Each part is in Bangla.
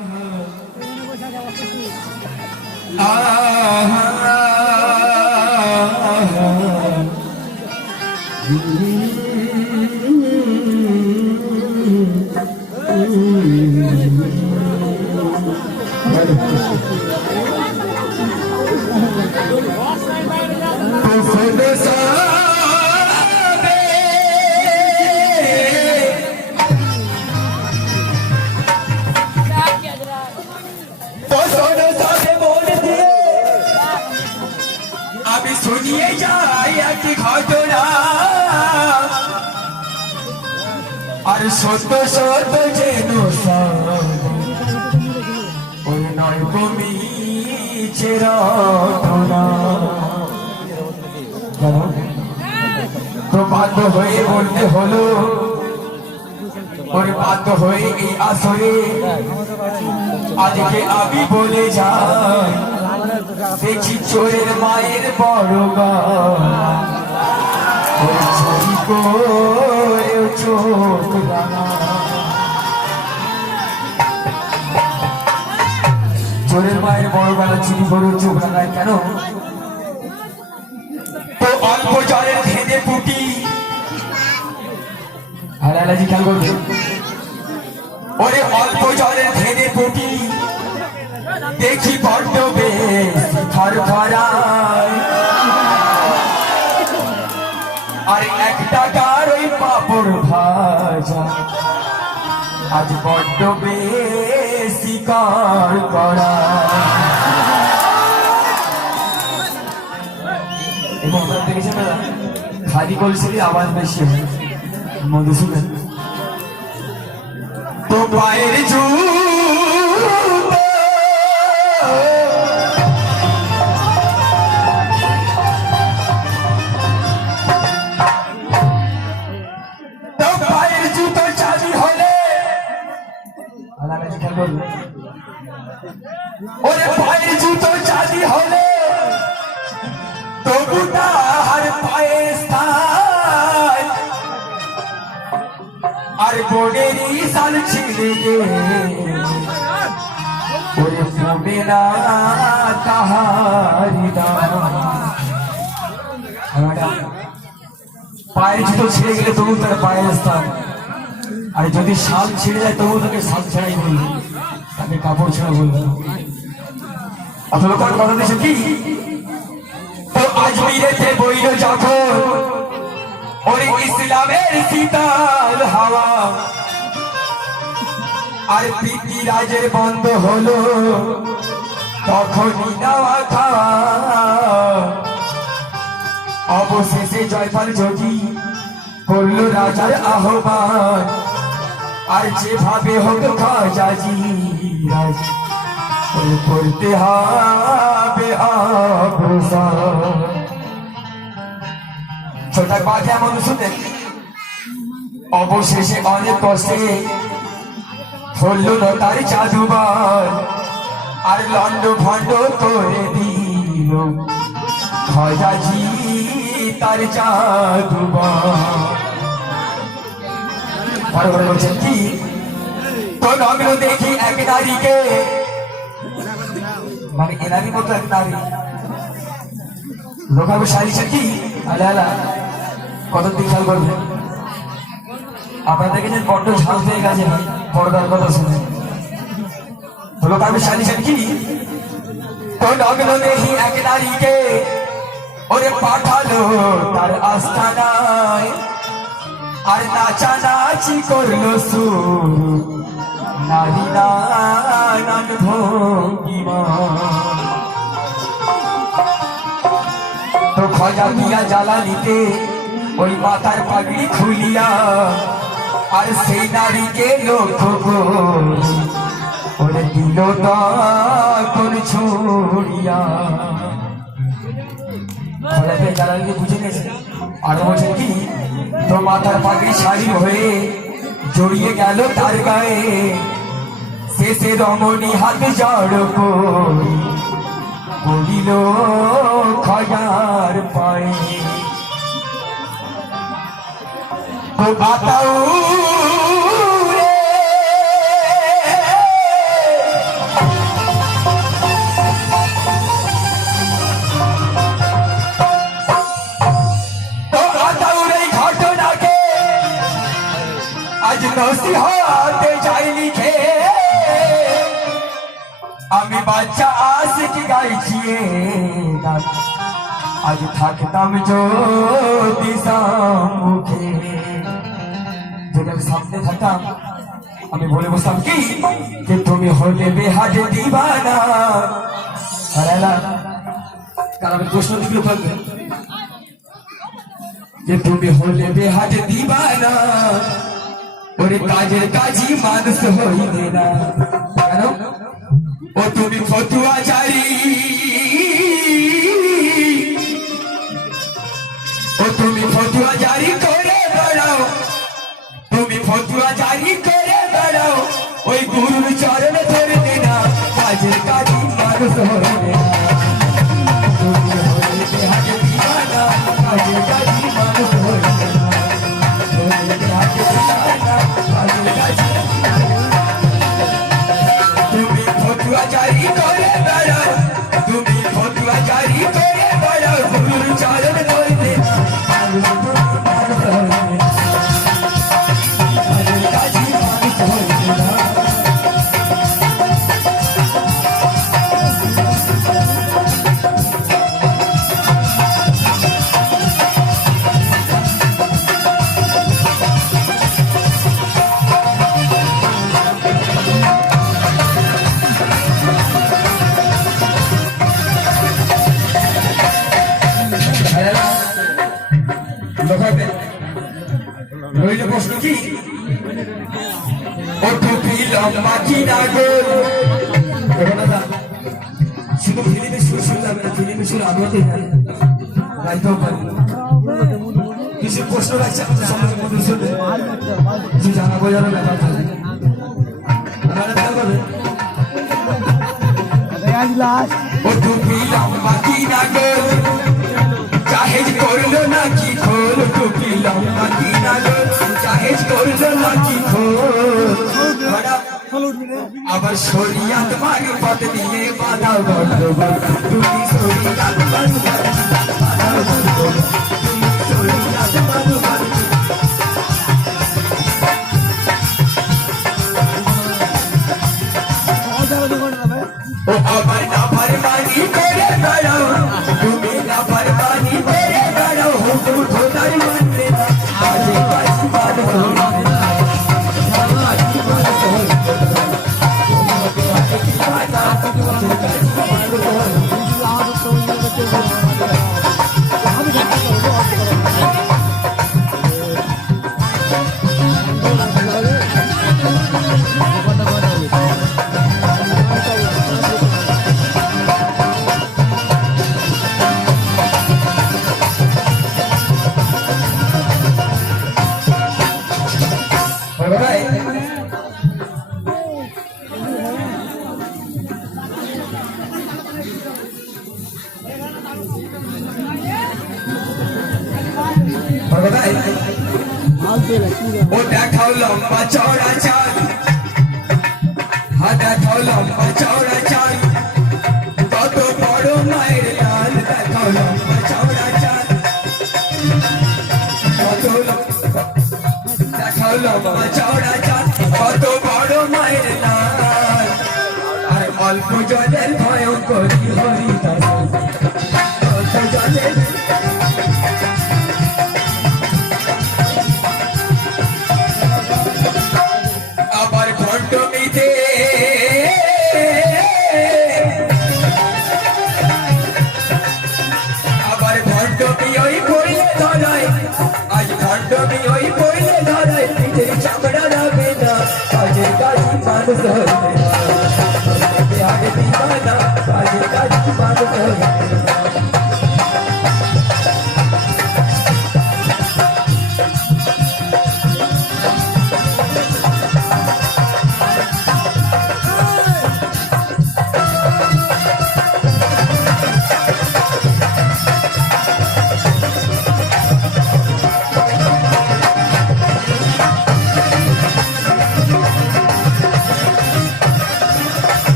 আমি আর সত্য সত্য যেন ওই নয় কমি তো বাধ্য হয়ে বলতে হলো ওর বাধ্য হয়ে এই আসরে। আজকে আমি বলে যাই দেখি চোরের মায়ের বড় গলা। চোরের মায়ের বড় গলা চুরি করে চোখ রাঙায় কেন তো অল্প জলের ভেঙে পুটি আর এলাজি খেয়াল করবে ওরে অল্প জলের ভেঙে পুটি দেখি বড্ড বেশ থর থরায় আজ বড্ড বেশি কর করা। এবং আপনারা দেখেছেন না, খালি কলসির আওয়াজ বেশি হয়। মধুসূদন তো পায়ের জুতো বোর্ডেরই সাল ছিঁড়ে। ওরে ফুটে না। তাহারি পায়ের জুতো ছিঁড়ে গেলে তবু তার পায়ের স্থান আর যদি শাল ছিঁড়ে যায়, তবু তাকে শাল ছাড়াই বলবে। তাকে কাপড় ছাড়া বলবে। অথবা তার কথা দিয়েছে কি? তো আজমিরেতে বইল যখন ওরে ইসলামের শীতল হাওয়া। আর পৃথিরাজের বন্ধ হলো, তখনই নেওয়া খাওয়া। অবশেষে জয়পাল যোগী করল রাজার আহ্বান, আর যেভাবে হোক খাজাজি রাজ করতে হবে অবসান। ছোটা কথা এমন শুনে। অবশেষে অনেক কষ্টে ধরল না তার জাদুবার আর লন্ড ভণ্ড করে দিল। খজাজি তার তারপরে বলছেন, কি? তো নগ্ন দেখি এক নারীকে। মানে এনারই মতো এক নারী। লোকাবে সারিছে কি? আলে আলা কত দিন খেয়াল করবে আপনারা দেখেছেন বড্ড ঝাল হয়ে গেছে শুনে। লোকাবে সারিছেন কি? তো নগ্ন দেখি এক নারীকে, ওরে পাঠালো তার আস্থানায় আর নাচানাচি করল সুর, নারী নানান ভঙ্গিমা। দিয়া জ্বালানিতে ওই মাথার পাগড়ি খুলিয়া, আর সেই নারীকে লক্ষ্য করে দিল বুঝে কি, তো মাথার হয়ে জড়িয়ে গেল তার গায়ে। শেষে রমণী হাত জড় করি পড়িল পায়ে আজ নসিহতে যাই লিখে আমি বাচ্চা আশিকি গাইছি আজ থাকতাম যদি মুখে। সামনে থাকতাম। আমি বলে বসতাম, কি? যে তুমি হলে বেহাজ দিবানা? আরে না কারণ আমি প্রশ্ন দিগুলো থাকবে যে তুমি হলে বেহাজ দিবানা, ওরে কাজের কাজই মানুষ হইবে না। কেন? ও তুমি ফতুয়া জারি, ও তুমি ফতুয়া কি লম্বা কি না দাদা শুধু ফিল্মে সুর হবে না ফিল্মে সুর আমিও গাইতেও পারি কিছু প্রশ্ন রাখছে আমাদের সমাজের মধ্যে কিছু জানা বোঝানোর ব্যাপার থাকে। ও টুপি লম্বা কি না গোল জাহেজ করল না কি খোল টুপি লম্বা কি না গোল জাহেজ করল না কি খোল? আবার শরিয়াত মারি পথ দিয়ে বাধা গন্ডগোল তুমি শরিয়াত বাধা তুমি শরিয়াত বাধা ও আমার না ফরমানি করে কত বড় মায়ের লাল আর অল্প জলের ভয়ঙ্করী হরিদাস सहज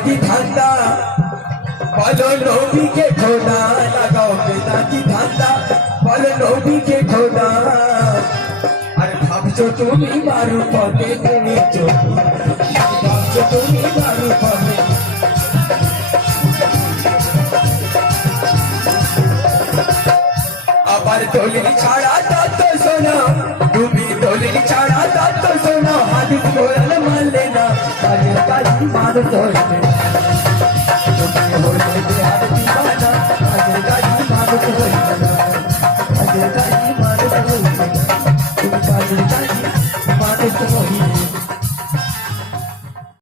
বেদাতি ঠান্ডা বলো নবীকে খোদা, লাগাও বেদাতি ধান্দা। বলো নবীকে খোদা। আর ভাবছ তুমি মারু পদে তুমি ভাবছ তুমি মারু পদে আবার দলিল ছাড়া